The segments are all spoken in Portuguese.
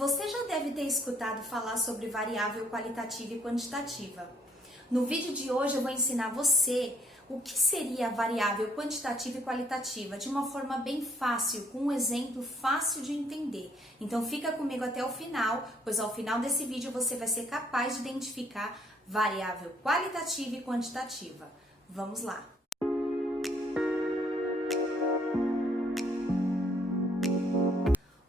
Você já deve ter escutado falar sobre variável qualitativa e quantitativa. No vídeo de hoje eu vou ensinar você o que seria a variável quantitativa e qualitativa de uma forma bem fácil, com um exemplo fácil de entender. Então fica comigo até o final, pois ao final desse vídeo você vai ser capaz de identificar variável qualitativa e quantitativa. Vamos lá!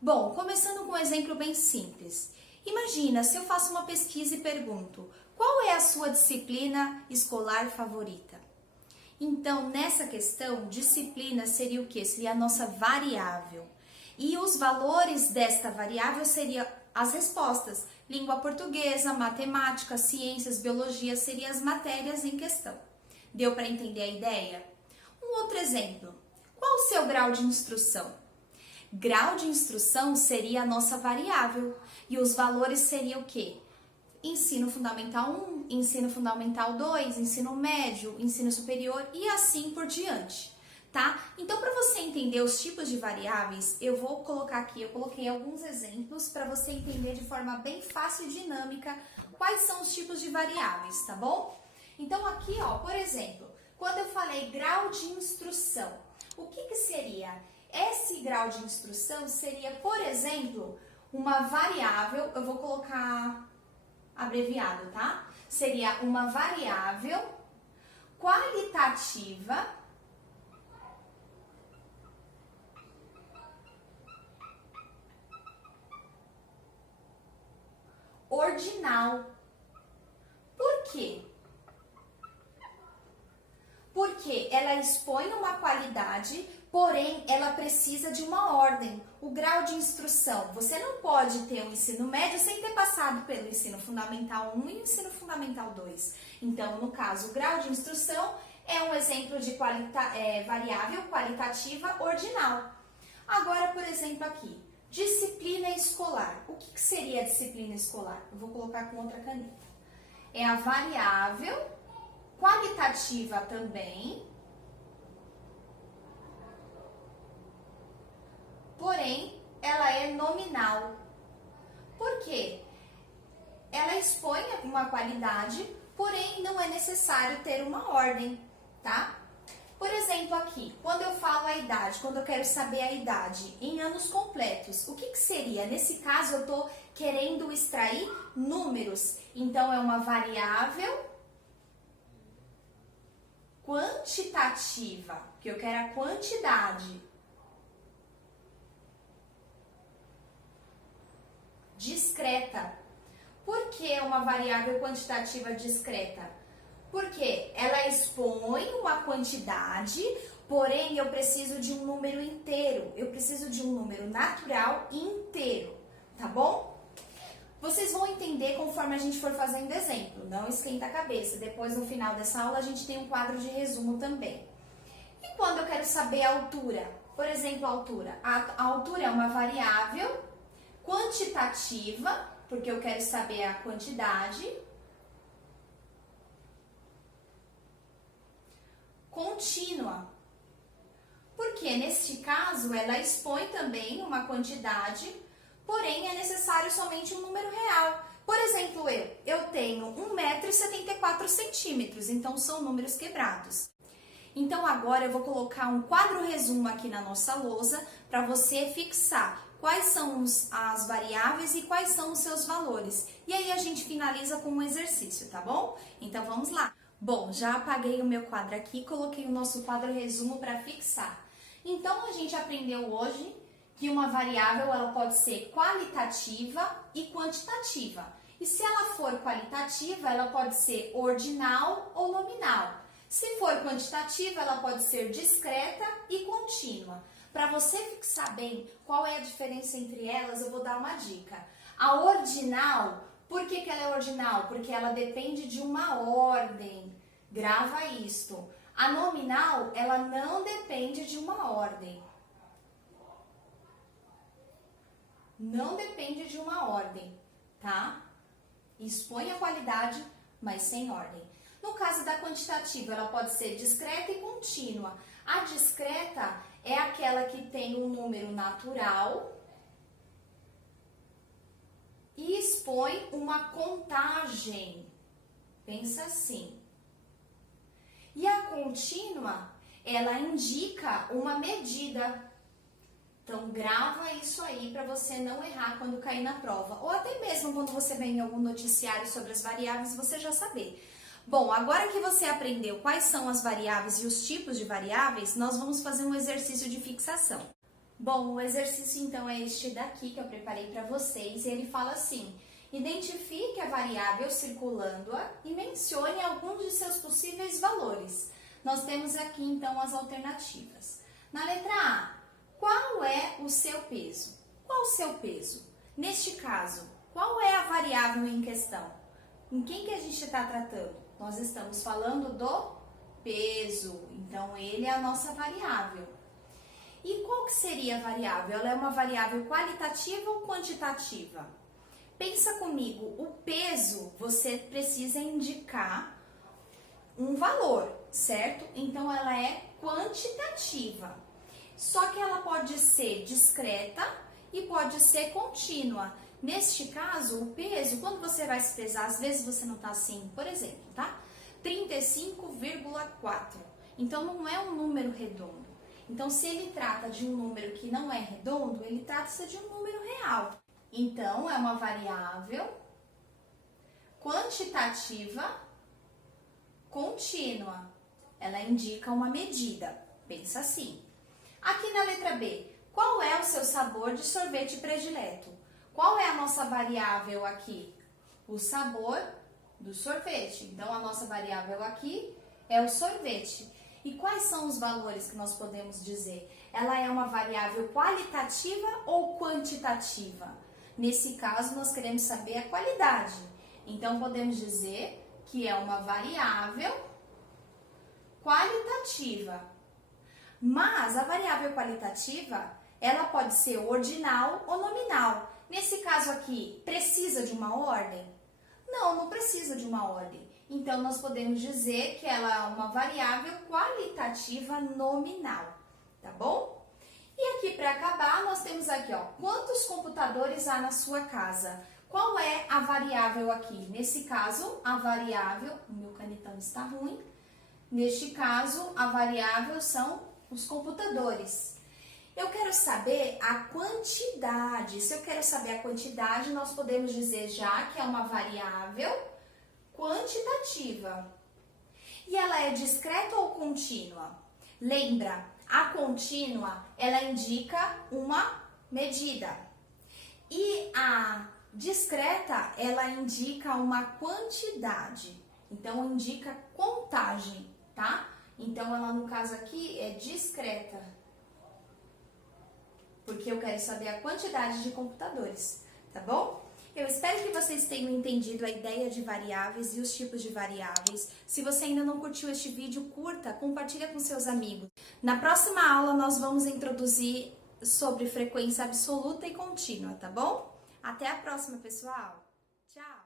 Bom, começando com um exemplo bem simples. Imagina se eu faço uma pesquisa e pergunto: qual é a sua disciplina escolar favorita? Então, nessa questão, disciplina seria o quê? Seria a nossa variável. E os valores desta variável seriam as respostas. Língua portuguesa, matemática, ciências, biologia seriam as matérias em questão. Deu para entender a ideia? Um outro exemplo. Qual o seu grau de instrução? Grau de instrução seria a nossa variável e os valores seriam o quê? Ensino Fundamental 1, Ensino Fundamental 2, Ensino Médio, Ensino Superior e assim por diante, tá? Então, para você entender os tipos de variáveis, eu vou colocar aqui, eu coloquei alguns exemplos para você entender de forma bem fácil e dinâmica quais são os tipos de variáveis, tá bom? Então, aqui, ó, por exemplo, quando eu falei grau de instrução, o que seria? Esse grau de instrução seria, por exemplo, uma variável, eu vou colocar abreviado, tá? Seria uma variável qualitativa ordinal. Por quê? Porque ela expõe uma qualidade, porém ela precisa de uma ordem. O grau de instrução, você não pode ter um ensino médio sem ter passado pelo ensino fundamental 1 e ensino fundamental 2. Então, no caso, o grau de instrução é um exemplo de variável qualitativa ordinal. Agora, por exemplo, aqui, disciplina escolar. O que seria a disciplina escolar? Eu vou colocar com outra caneta. É a variável qualitativa também, porém, ela é nominal. Por quê? Ela expõe uma qualidade, porém não é necessário ter uma ordem, tá? Por exemplo, aqui, quando eu falo a idade, quando eu quero saber a idade em anos completos, o que seria? Nesse caso, eu estou querendo extrair números. Então, é uma variável quantitativa, que eu quero a quantidade. Discreta. Por que uma variável quantitativa discreta? Porque ela expõe uma quantidade, porém eu preciso de um número inteiro. Eu preciso de um número natural inteiro, tá bom? Vocês vão entender conforme a gente for fazendo exemplo, não esquenta a cabeça. Depois, no final dessa aula, a gente tem um quadro de resumo também. E quando eu quero saber a altura? Por exemplo, a altura. A altura é uma variável quantitativa, porque eu quero saber a quantidade. Contínua. Porque, neste caso, ela expõe também uma quantidade, porém é necessário somente um número real. Por exemplo, eu tenho 1,74 m, então são números quebrados. Então agora eu vou colocar um quadro resumo aqui na nossa lousa para você fixar quais são as variáveis e quais são os seus valores. E aí a gente finaliza com um exercício, tá bom? Então vamos lá. Bom, já apaguei o meu quadro aqui e coloquei o nosso quadro resumo para fixar. Então a gente aprendeu hoje que uma variável ela pode ser qualitativa e quantitativa. E se ela for qualitativa, ela pode ser ordinal ou nominal. Se for quantitativa, ela pode ser discreta e contínua. Para você fixar bem qual é a diferença entre elas, eu vou dar uma dica. A ordinal, por que ela é ordinal? Porque ela depende de uma ordem. Grava isto. A nominal, ela não depende de uma ordem. Não depende de uma ordem, tá? Expõe a qualidade, mas sem ordem. No caso da quantitativa, ela pode ser discreta e contínua. A discreta é aquela que tem um número natural expõe uma contagem. Pensa assim. E a contínua, ela indica uma medida. Então, grava isso aí para você não errar quando cair na prova. Ou até mesmo quando você vem em algum noticiário sobre as variáveis, você já saber. Bom, agora que você aprendeu quais são as variáveis e os tipos de variáveis, nós vamos fazer um exercício de fixação. Bom, o exercício então é este daqui que eu preparei para vocês. E ele fala assim: identifique a variável circulando-a e mencione alguns de seus possíveis valores. Nós temos aqui então as alternativas. Na letra A, qual é o seu peso? Qual o seu peso? Neste caso, qual é a variável em questão? Em quem que a gente está tratando? Nós estamos falando do peso, então ele é a nossa variável. E qual que seria a variável? Ela é uma variável qualitativa ou quantitativa? Pensa comigo, o peso você precisa indicar um valor, certo? Então ela é quantitativa. Só que ela pode ser discreta e pode ser contínua. Neste caso, o peso, quando você vai se pesar, às vezes você não tá assim, por exemplo, tá? 35,4. Então não é um número redondo. Então, se ele trata de um número que não é redondo, ele trata-se de um número real. Então, é uma variável quantitativa contínua. Ela indica uma medida. Pensa assim. Aqui na letra B, qual é o seu sabor de sorvete predileto? Qual é a nossa variável aqui? O sabor do sorvete. Então, a nossa variável aqui é o sorvete. E quais são os valores que nós podemos dizer? Ela é uma variável qualitativa ou quantitativa? Nesse caso, nós queremos saber a qualidade. Então, podemos dizer que é uma variável qualitativa. Mas a variável qualitativa, ela pode ser ordinal ou nominal. Nesse caso aqui, precisa de uma ordem? Não, não precisa de uma ordem. Então, nós podemos dizer que ela é uma variável qualitativa nominal, tá bom? E aqui, para acabar, nós temos aqui, ó, quantos computadores há na sua casa? Qual é a variável aqui? Nesse caso, a variável, o meu canetão está ruim, neste caso, a variável são os computadores. Eu quero saber a quantidade. Se eu quero saber a quantidade, nós podemos dizer já que é uma variável quantitativa. E ela é discreta ou contínua? Lembra, a contínua, ela indica uma medida. E a discreta, ela indica uma quantidade. Então, indica contagem, tá? Então, ela no caso aqui é discreta. Porque eu quero saber a quantidade de computadores, tá bom? Eu espero que vocês tenham entendido a ideia de variáveis e os tipos de variáveis. Se você ainda não curtiu este vídeo, curta, compartilha com seus amigos. Na próxima aula, nós vamos introduzir sobre frequência absoluta e contínua, tá bom? Até a próxima, pessoal! Tchau!